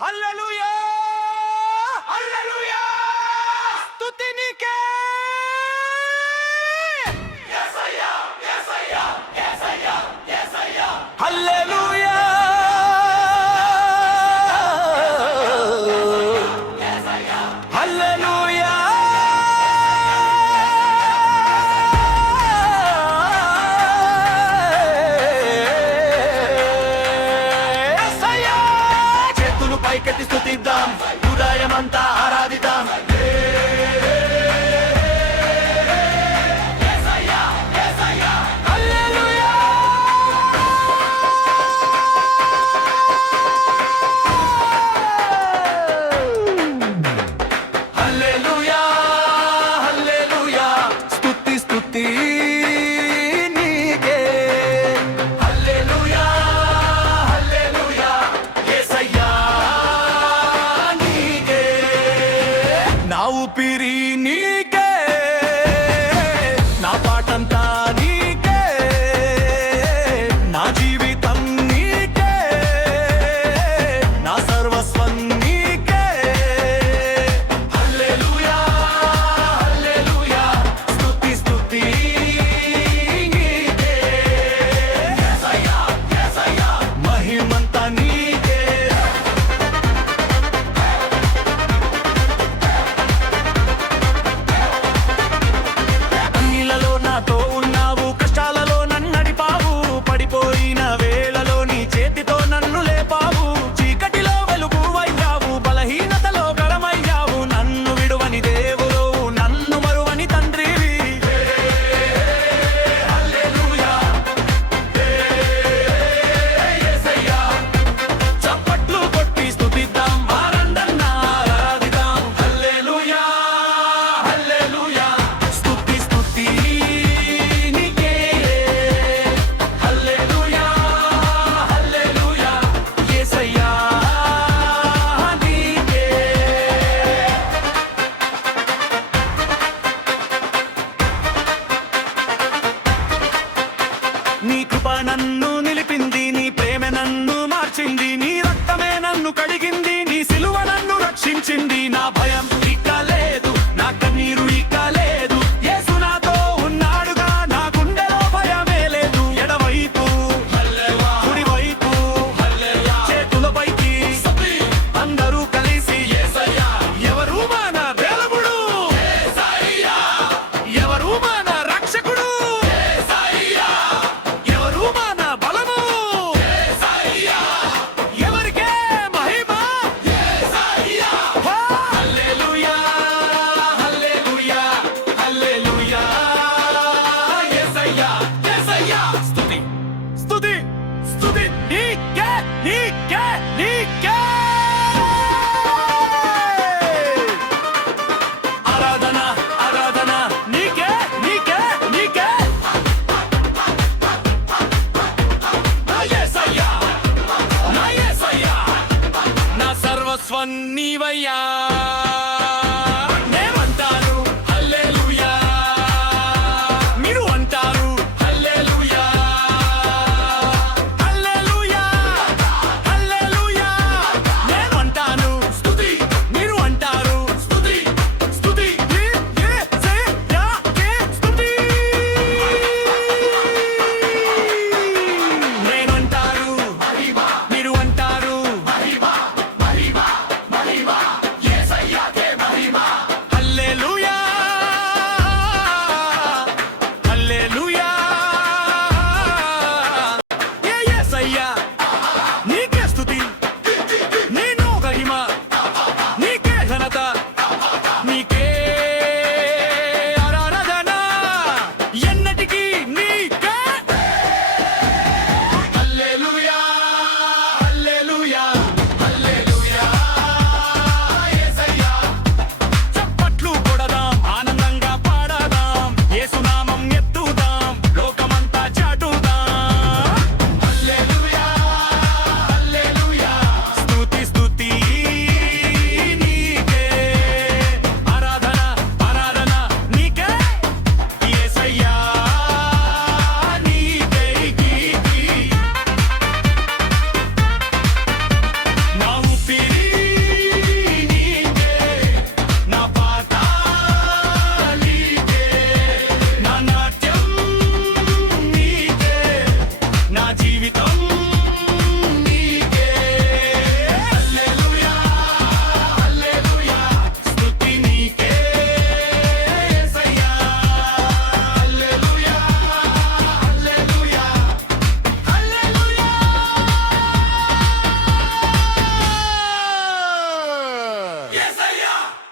హల్లెలూయా హల్లెలూయా స్తుతి నీకే యేసయ్యా యేసయ్యా యేసయ్యా యేసయ్యా హల్లెలూయా యేసయ్యా హల్లెలూయా పైకెత్తి స్తుతిద్దాం ఉదయమంతా ఆరాధిద్దాం యేసయ్యా యేసయ్యా హల్లెలూయా హల్లెలూయా హల్లెలూయా స్తుతి స్తుతి నీకే హల్లెలూయా హల్లెలూయా యేసయ్యా నా ఊపిరి నీకే నా పాటంతా నీకే నా జీవితం నీకే నా సర్వస్వం నీకే హల్లెలూయా హల్లెలూయా స్తుతి స్తుతి నీకే యేసయ్యా యేసయ్యా మహిమంతా నీకే నాతో ఉన్నావు కష్టాలలో నన్ను నడిపావు పడిపోయిన వేళలో నీ చేతితో నన్ను లేపావు చీకటిలో వెలుగు అయ్యావు బలహీనతలో గరమయ్యావు నన్ను విడువని దేవుడు నన్ను మరువని తండ్రివి హల్లెలూయా యేసయ్యా చప్పట్లు కొట్టి స్తుతిద్దాం ఆనందంగా ఆరాధిద్దాం హల్లెలూయా హల్లెలూయా స్తుతి స్తుతి నీ కృప నన్ను నిలిపింది నీ ప్రేమ నన్ను మార్చింది నీ రక్తమే నన్ను కడిగింది నీ సిలువ నన్ను రక్షించింది నా భయం ఇక లేదు నా కన్నీరు ఇక లేదు యేసు నాతో ఉన్నాడుగా నా గుండెలో భయమే లేదు ఎడవైపు కుడివైపు చేతుల పైకి అందరూ కలిసి ఎవరు మన దేవుడు ఎవరు మన రక్షకుడు ఎవరికే మహిమ హల్లెలూయా హల్లెలూయా హల్లెలూయా యేసయ్యా యేసయ్యా స్తుతి స్తుతి స్తుతి నీకే నీకే నీకే ఆరాధన ఆరాధన నీకే నీకే నీకే యేసయ్యా నా యేసయ్యా నా సర్వస్వం నీవయ్యా నేమంటాను హల్లెలూయా మీరు అంటారు హల్లెలూయా హల్లెలూయా హల్లెలూయా నేమంటాను స్తుతి మీరు అంటారు స్తుతి స్తుతి యేసయ్యాకే స్తుతి నేనంటారు మీరు అంటారు యేసయ్యాకే యేసయ్యా